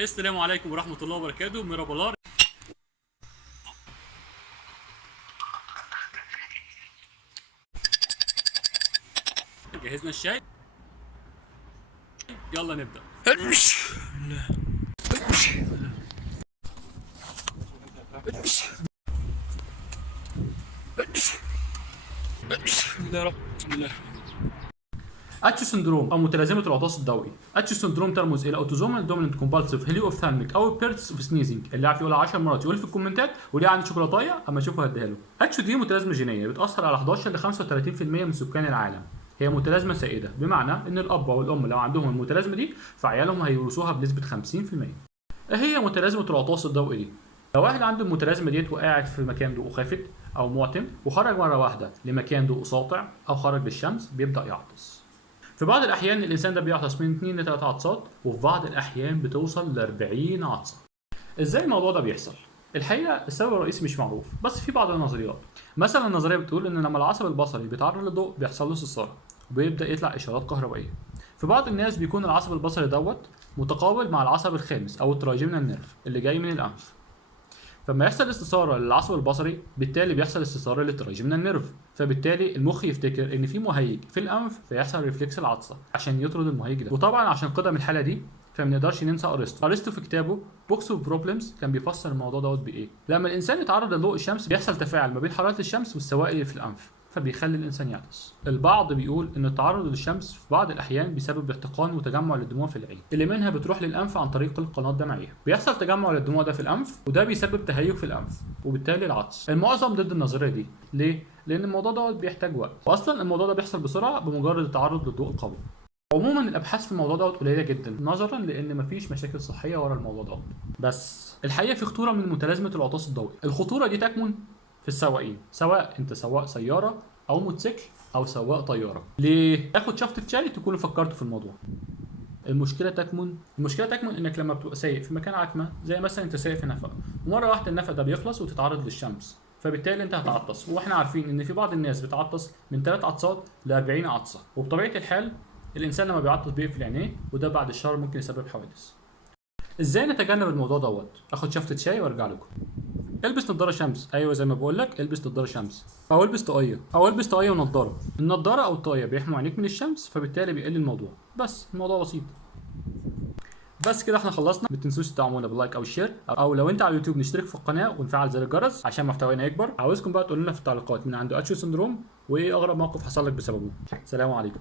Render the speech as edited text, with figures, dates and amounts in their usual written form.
السلام عليكم ورحمة الله وبركاته. ميرابولار. جهزنا الشاي، يلا نبدأ. يا رب. بسم الله. اتش سندروم او متلازمه العطاس الضوئي. اتش سندروم ترمز الى اوتوزومال دوميننت كومبالسيف هيليوفثالميك او بيرتس اوف سنيزنج. اللي عارف يقولها 10 مرات يقول في الكومنتات، وليه عندي شوكولاتايه اما اشوفه هديها له. اتش دي متلازمه جينيه بتاثر على 11 ل 35% من سكان العالم. هي متلازمه سائده، بمعنى ان الاب او الام لو عندهم المتلازمه دي فعيالهم هيورثوها بنسبه 50%. ايه هي متلازمه العطاس الضوئي دي؟ لو واحد عنده المتلازمه ديت وقاعد في مكان ضوء خافت او معتم وخرج مره واحده لمكان ضوء ساطع او خرج للشمس بيبدا يعطس. في بعض الأحيان الإنسان ده بيعطس من 2 ل 3 عطسات، وفي بعض الأحيان بتوصل ل 40 عطسة. إزاي الموضوع ده بيحصل؟ الحقيقة السبب الرئيسي مش معروف، بس في بعض النظريات. مثلا النظرية بتقول إن لما العصب البصري بيتعرض للضوء بيحصل له صرصار وبيبدأ يطلع إشارات كهربائية. في بعض الناس بيكون العصب البصري دوت متقابل مع العصب الخامس أو الترايجيمينال نيرف اللي جاي من الأنف. فلما يحصل استثاره للعصب البصري بالتالي بيحصل استثاره للترايجيمينال نيرف، فبالتالي المخ يفتكر ان في مهيج في الانف فيحصل ريفلكس العطسه عشان يطرد المهيج ده. وطبعا عشان قدم الحاله دي فما نقدرش ننسى ارسطو في كتابه بوكس اوف بروبلمز كان بيفسر الموضوع دوت بايه. لما الانسان يتعرض لضوء الشمس بيحصل تفاعل ما بين حراره الشمس والسوائل اللي في الانف فبيخلي الانسان يعطس. البعض بيقول ان التعرض للشمس في بعض الاحيان بيسبب احتقان وتجمع للدموع في العين اللي منها بتروح للانف عن طريق القناه الدمعيه. بيحصل تجمع للدموع ده في الانف وده بيسبب تهيج في الانف وبالتالي العطس. المعظم ضد النظريه دي. ليه؟ لان الموضوع ده بيحتاج وقت، واصلا الموضوع ده بيحصل بسرعه بمجرد التعرض للضوء القوي. عموما الابحاث في الموضوع دوت قليله جدا نظرا لان مفيش مشاكل صحيه ورا الموضوع دوت. بس الحقيقه في خطوره من متلازمه العطاس الضوئي. الخطوره دي تكمن في السواقين، سواء انت سواق سياره او موتوسيكل او سواق طياره. ليه؟ تاخد شفطه شاي تكونوا فكرتوا في الموضوع. المشكله تكمن انك لما بتبقى سايق في مكان عتمه زي مثلا انت سايق في نفق ومره واحده النفق ده بيخلص وتتعرض للشمس فبالتالي انت هتعطس. واحنا عارفين ان في بعض الناس بتعطس من 3 عطسات ل 40 عطسه، وبطبيعه الحال الانسان لما بيعطس بيقفل عينيه وده بعد الشر ممكن يسبب حوادث. ازاي نتجنب الموضوع دوت؟ اخد شفطه شاي وارجع لكم. البس نظاره شمس، ايوه زي ما بقول لك البس نظاره شمس، او البس طاقيه ونظاره. النظاره او الطاقيه بيحموا عينيك من الشمس فبالتالي بيقل الموضوع. بس الموضوع بسيط. بس كده احنا خلصنا. ما تنسوش تدعمونا باللايك او الشير، او لو انت على اليوتيوب نشترك في القناه ونفعل زر الجرس عشان محتوانا يكبر. عاوزكم بقى تقولوا لنا في التعليقات مين عنده اتشو سندروم وايه اغرب موقف حصل لك بسببه. سلام عليكم.